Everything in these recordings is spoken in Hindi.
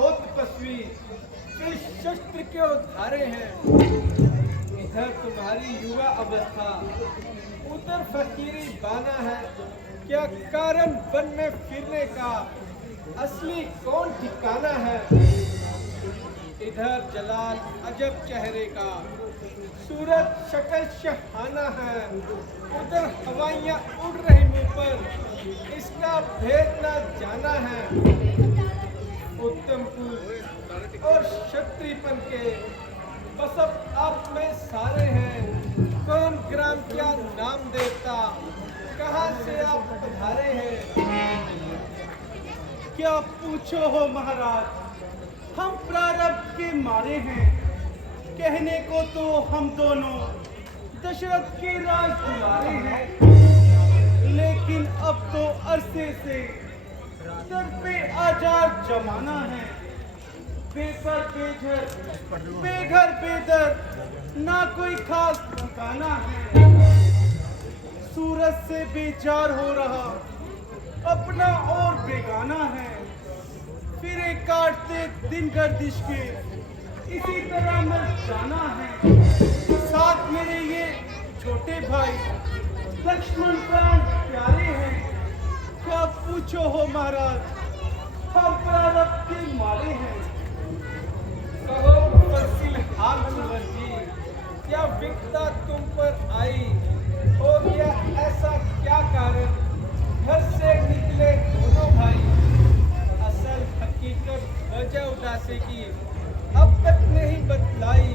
हो तपस्वी, फिर शस्त्र क्यों धारे हैं? इधर तुम्हारी युवा अवस्था, उधर फकीरी बाना है। क्या कारण वन में फिरने का असली कौन ठिकाना है? इधर जलाल अजब चेहरे का, सूरत शक्ल शहाना है। उधर हवाइयाँ उड़ रही मुंह पर, इसका भेद न जाना है। उत्तम कुल और क्षत्रियपन के बस अब आप में सारे हैं। कौन ग्राम क्या नाम देवता, कहाँ से आप पधारे हैं? क्या पूछो हो महाराज, हम प्रारब्ध के मारे हैं। कहने को तो हम दोनों दशरथ के राज दुलारे हैं, लेकिन अब तो अरसे से सर पे आजाद जमाना है। बेपर बेघर, बेघर बेदर, ना कोई खास ठिकाना है। सूरज से बेचार हो रहा अपना और बेगाना है। फिरे काटते दिन गर्दिश के इसी तरह मर जाना है। साथ मेरे ये छोटे भाई लक्ष्मण प्राण प्यारे हैं। क्या पूछो हो महाराज, हम प्रारब्ध के मारे हैं। कहो फिलहाल कुंवर जी, क्या विपदा तुम पर आई? हो गया ऐसा क्या कारण, घर से निकले दोनों भाई? असल हकीकत वजह उदासी की अब तक नहीं बतलाई।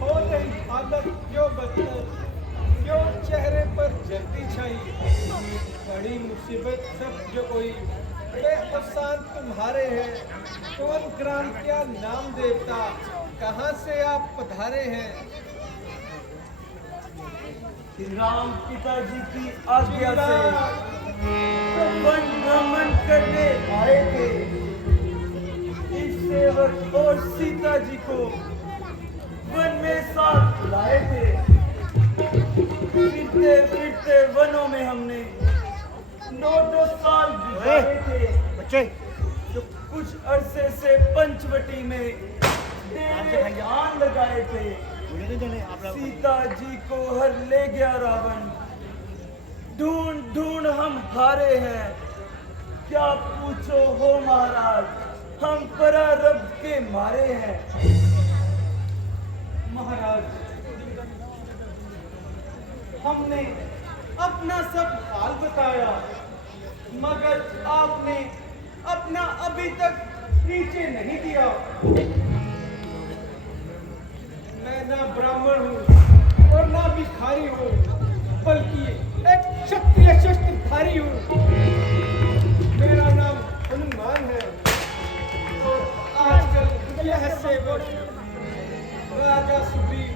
हो रही हालत क्यों बदतर, क्यों चेहरे पर जल्दी छाई? बड़ी मुसीबत सब जो कोई बड़े अफसान तुम्हारे हैं। कौन ग्राम क्या नाम देवता, कहाँ से आप पधारे हैं? राम पिताजी की आज्ञा से वन भ्रमण करने आए थे। इस सेवक और सीता जी को वन में साथ लाए थे। फिरते फिरते वनों में हमने 9 साल गुजारे थे। बच्चे तो कुछ अरसे से पंचवटी में डेरे ध्यान लगाए थे। सीता जी को हर ले गया रावण, ढूंढ ढूंढ हम हारे हैं। क्या पूछो हो महाराज, हम प्रारब्ध के मारे हैं। महाराज, हमने अपना सब हाल बताया, मगर आपने अपना अभी तक नीचे नहीं दिया। मैं ना ब्राह्मण हूँ और ना भिखारी हूँ, बल्कि एक क्षत्रिय शस्त्रधारी हूँ। मेरा नाम हनुमान है और आजकल यह सेवक राजा सुग्रीव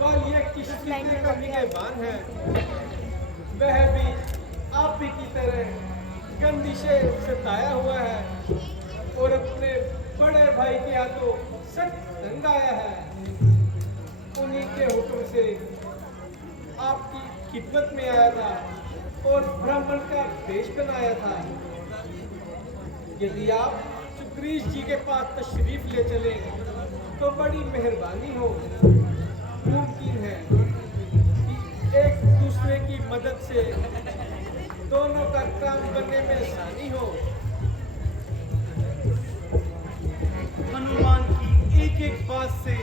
वालिया की क्षेत्र का निगहबान है। वह भी आप ही की तरह गंदी से सताया हुआ है और अपने बड़े भाई के हाथों सख्त दंड आया है। उन्हीं के हुक्म से आपकी खिदमत में आया था और ब्राह्मण का वेश बनाया था। यदि आप सुग्रीव जी के पास तशरीफ ले चले तो बड़ी मेहरबानी हो। मुमकिन है कि एक दूसरे की मदद से दोनों का काम करने में आसानी हो। हनुमान की एक एक बात से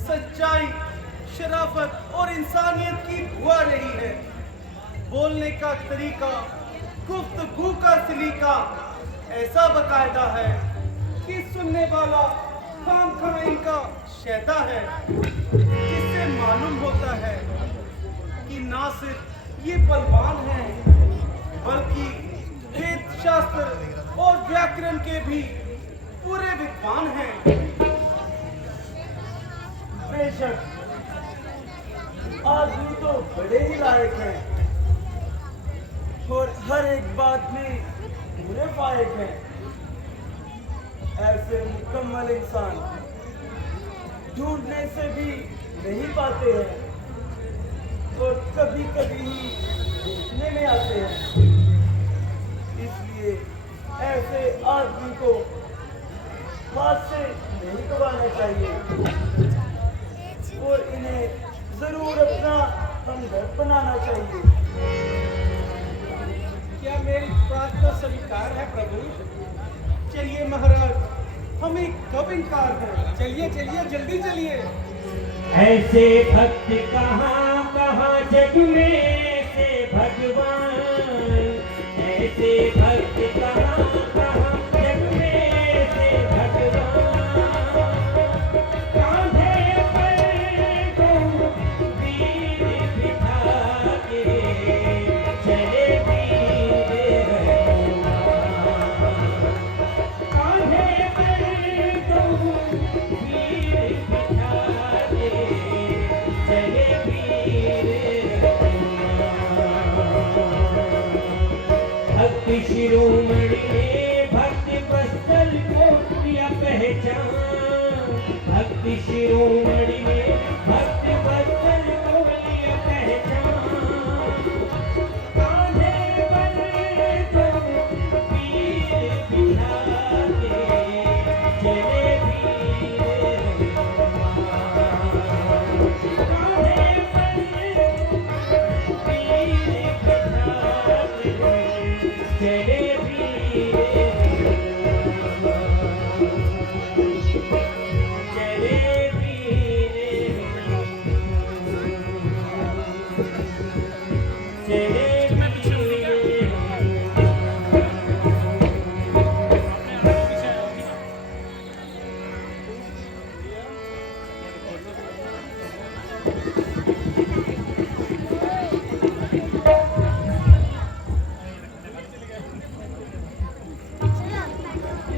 सच्चाई, शराफत और इंसानियत की बुआ रही है। बोलने का तरीका, गुफ्तगू का सलीका ऐसा बकायदा है कि सुनने वाला खाम खाम इनका शैता है। इससे मालूम होता है कि ना सिर्फ ये बलवान हैं, बल्कि वेद शास्त्र और व्याकरण के भी पूरे विद्वान हैं। बेशक आदमी तो बड़े ही लायक हैं और हर एक बात में बुरे फायक हैं। ऐसे मुकम्मल इंसान ढूंढने से भी नहीं पाते हैं और कभी कभी ही देखने में आते हैं। इसलिए ऐसे आदमी को हाथ से नहीं गवाना चाहिए और इन्हें जरूर अपना हमदर्द बनाना चाहिए। क्या मेरी प्रार्थना स्वीकार है प्रभु? चलिए महाराज, हमें कब इनकार है? चलिए चलिए जल्दी चलिए। ऐसे भक्त कहाँ कहाँ जग में से भगवान, ऐसे भक्त कहाँ कहाँ जग में से भगवान, कांधे पर दो वीर बिठा के चले वीर हनुमान, कांधे पर दो वीर बिठा के चले वीर हनुमान। भक्ति शिरोमणि ने भक्ति बस्तल को किया पहचान, भक्ति शिरोमणि ने भक्ति बस्तल को लिया पहचान, कांधे पर दो वीर बिठा के चले वीर हनुमान, कांधे पर वीर बिठा के चले वीर चले वीर चले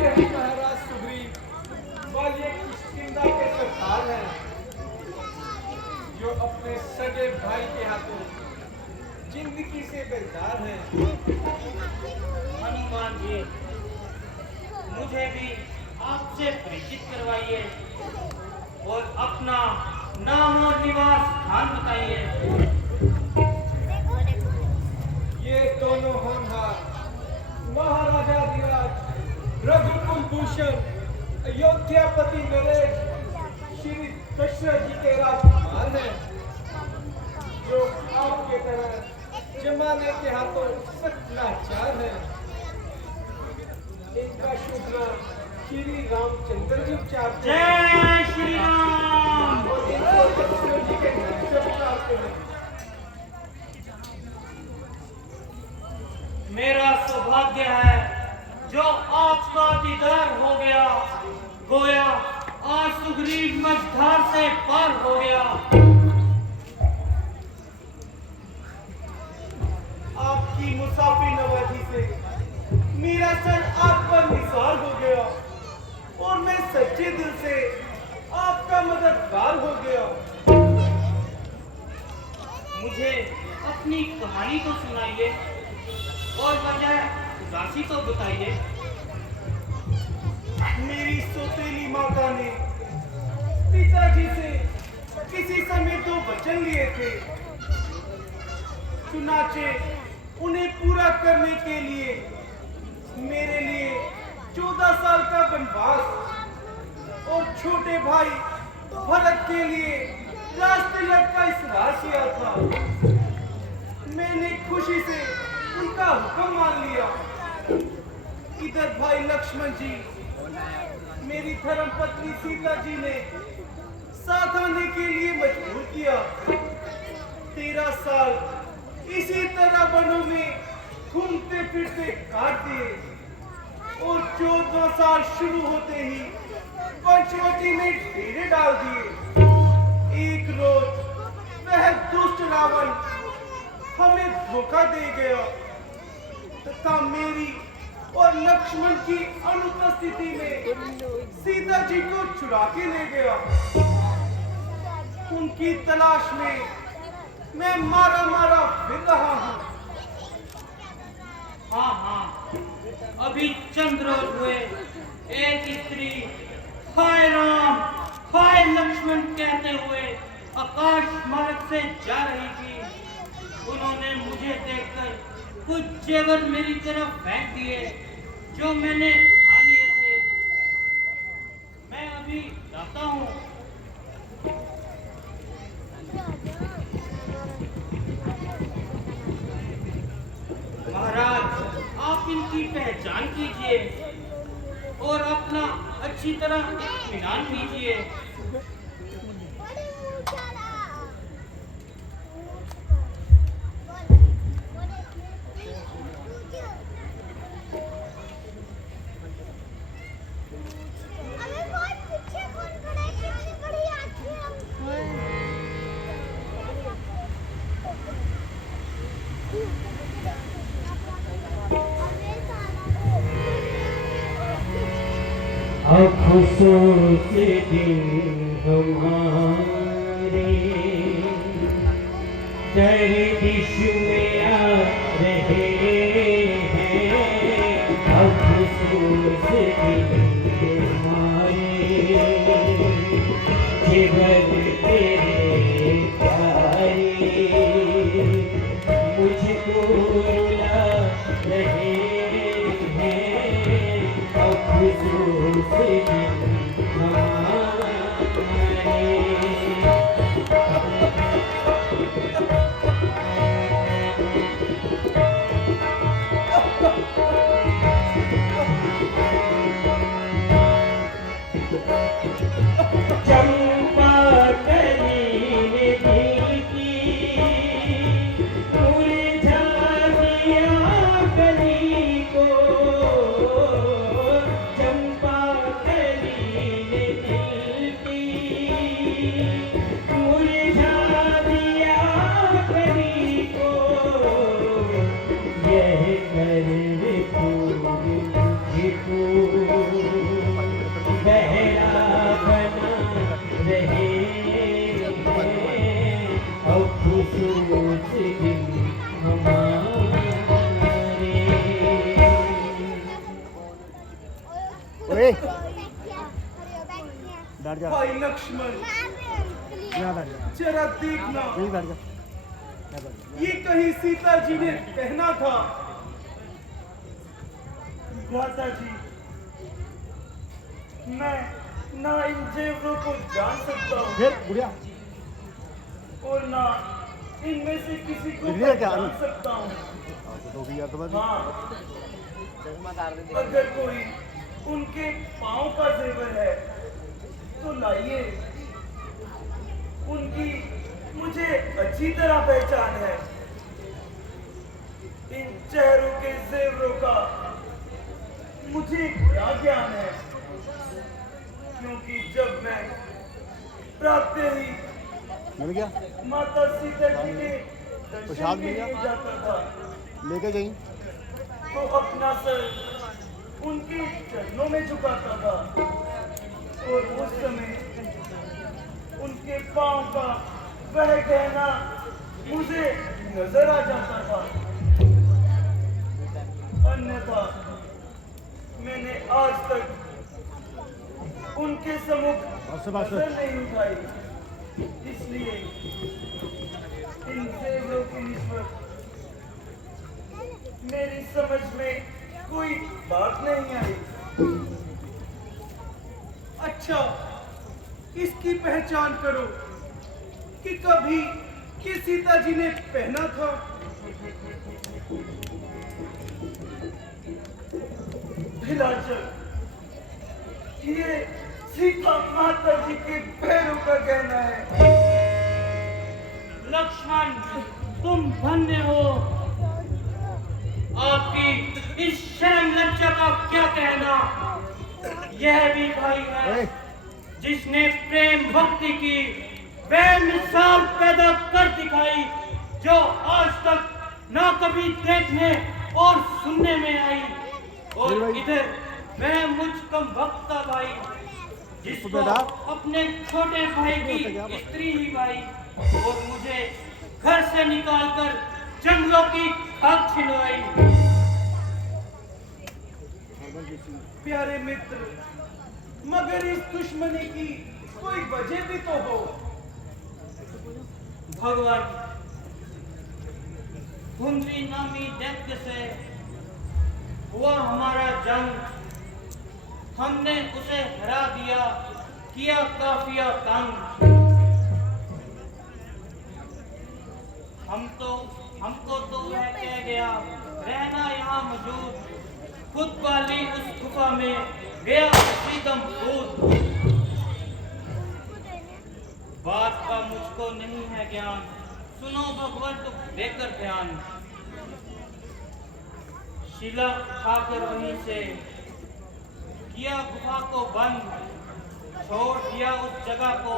यही महाराज सुग्रीव व ये किष्किंधा के सरदार हैं जो अपने सगे भाई के हाथों जिंदगी से बेजार हैं। हनुमान जी, मुझे भी आपसे परिचित करवाइए और अपना नाम और निवास स्थान बताइए। ये दोनों होनहार महाराजा धीराज, रघुकुल भूषण, अयोध्यापति नरेश, श्री दशरथ जी के राजकुमार हैं, जो आपके तरह जमाने के हाथों सख्त लाचार हैं। इनका शुभ नाम श्री रामचंद्र जी उच्चारते हैं जय श्री राम। और इनको दशरथ जी के नाम से पुकारते हैं। मेरा सौभाग्य है जो आपका दीदार हो गया, गोया आज सुग्रीव मझधार से पार हो गया। आपकी मुसाफिर नवाजी से मेरा सर आप पर निसार हो गया और मैं सच्चे दिल से आपका मददगार हो गया। मुझे अपनी कहानी तो सुनाइए और वजह उदासी तो बताइए। मेरी सौतेली माता ने पिताजी से किसी समय तो वचन लिए थे, चुनाचे उन्हें पूरा करने के लिए मेरे लिए 14 साल का वनवास और छोटे भाई भरत के लिए राजतिलक का इसरार किया था। मैंने खुशी से उनका हुक्म मान लिया। इधर भाई लक्ष्मण जी, मेरी धर्मपत्नी सीता जी ने साथ आने के लिए मजबूर किया। 13 साल इसी तरह वनों में घूमते फिरते काट दिए और 14 साल शुरू होते ही पंचवटी में डेरे डाल दिए। एक रोज वह दुष्ट रावण हमें धोखा दे गया तथा मेरी और लक्ष्मण की अनुपस्थिति में सीता जी को चुरा के ले गया। उनकी तलाश में मैं मारा मारा फिर रहा हूँ। हाँ हाँ, अभी चंद रोज हुए एक स्त्री हाय राम हाय लक्ष्मण कहते हुए आकाश मार्ग से जा रही थी। उन्होंने मुझे देखकर कुछ जेवर मेरी तरफ फेंक दिए जो मैंने उठा लिए थे। अभी लाता हूँ। महाराज, आप इनकी पहचान कीजिए और अपना अच्छी तरह इत्मीनान कीजिए। अफसोस दिन हमारे गर्दिश में आ रहे हैं। अफसोस दिन हमारे जीवन तेरे प्यारे मुझको रुला रहे हैं। अफसोस दिन हमारे चंपा कलीन दिल की मुरझा दिया कली को। चंपा कलीन दिल की मुरझा दिया कली को। यह कर्म फूल मुझको बहरा बना रहे हैं। अफसोस दिन हमारे। बैठ जा भाई लक्ष्मण, जरा देखना, ये कहीं सीता जी ने पहना था। भ्राता जी, मैं ना इन जेवरों को जान सकता हूँ और ना इनमें से किसी को जान सकता हूँ। हाँ, अगर कोई उनके पाँव का जेवर है तो लाइए। उनकी मुझे अच्छी तरह पहचान है। इन चेहरों के जेवरों का मुझे क्या ज्ञान है, क्योंकि जब मैं प्रातः ही मिल गया माता सीता जी के प्रसाद दर्शन के मिल गया? लिए जाता था लेके जाइए। तो अपना सर उनके चरणों में झुकाता था और उस समय उनके पांव का वह गहना मुझे नजर आ जाता था। अन्यथा मैंने आज तक उनके सम्मुख नजर नहीं उठाई। इसलिए इन जेवरों की निस्बत मेरी समझ में कोई बात नहीं आई। अच्छा, इसकी पहचान करो कि कभी किस सीता जी ने पहना था। भिलाचल, ये सीता माता जी के पैरों का गहना है। लक्ष्मण, तुम धन्य हो। आपकी इस शर्म लज्जा का क्या कहना। यह भी भाई है जिसने प्रेम भक्ति की बेमिसाल पैदा कर दिखाई, जो आज तक ना कभी देखने और सुनने में आई। और इधर मैं मुझ कम भक्ता भाई, जिसको अपने छोटे भाई की स्त्री ही भाई और मुझे घर से निकालकर जंगलों की खाक छिलवाई। प्यारे मित्र, मगर इस दुश्मनी की कोई वजह भी तो हो। भगवान, कुंती नामी दैत्य से हुआ हमारा जंग, हमने उसे हरा दिया किया काफिया तंग। हमको तो वह कह गया रहना यहाँ मौजूद, खुद वाली उस गुफा में गया सीधम कूद। बात का मुझको नहीं है ज्ञान, सुनो भगवत देकर ध्यान। शिला उठाकर वहीं से किया गुफा को बंद, छोड़ दिया उस जगह को,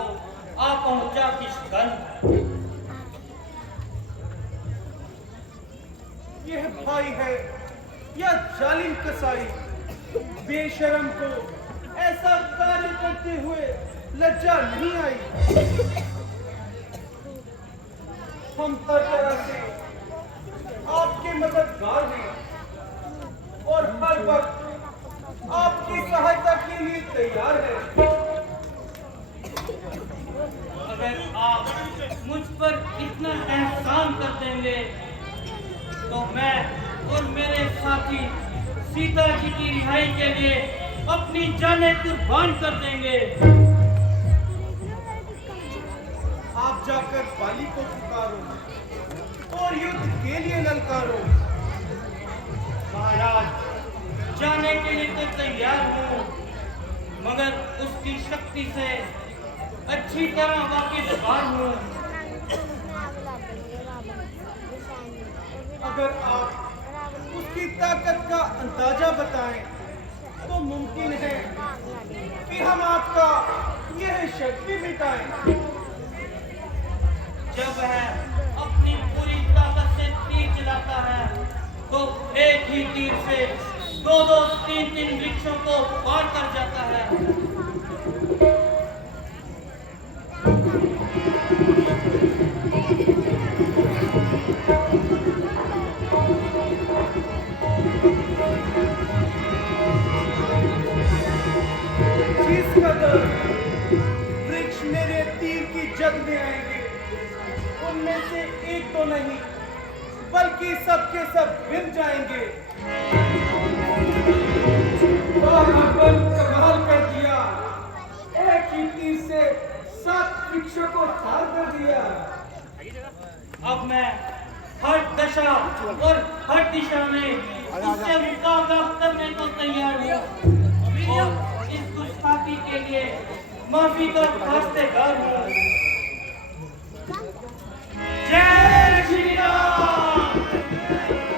आ पहुंचा किशकंद। यह भाई है या जालिम कसाई, बेशरम को ऐसा कार्य करते हुए लज्जा नहीं आई। हम हर तरह से आपके मददगार हैं और हर वक्त आपकी सहायता के लिए तैयार हैं। अगर आप मुझ पर इतना एहसान कर देंगे तो मैं और मेरे साथी सीता जी की रिहाई के लिए अपनी जानें कुर्बान कर देंगे। आप जाकर बाली को पुकारो और युद्ध के लिए ललकारो। महाराज जाने के लिए तो तैयार हूँ, मगर उसकी शक्ति से अच्छी तरह वाकिफदार हूँ। अगर आप उसकी ताकत का अंदाजा बताएं तो मुमकिन है कि हम आपका यह शक भी मिटाएं। जब वह अपनी पूरी ताकत से तीर चलाता है तो एक ही तीर से दो तीन वृक्षों को पार कर जाता है। जिस कदर वृक्ष मेरे तीर की जद में आएंगे, उनमें से एक तो नहीं बल्कि सबके सब गिर जाएंगे। बल कमाल कर दिया, एक ही तीर से 7 वृक्षों को पार कर दिया। अब मैं हर दशा और हर दिशा में उससे मुकाबला करने को तैयार हूँ और इस गुस्ताखी के लिए माफी का वास्तेदार हूँ। जय श्री राम।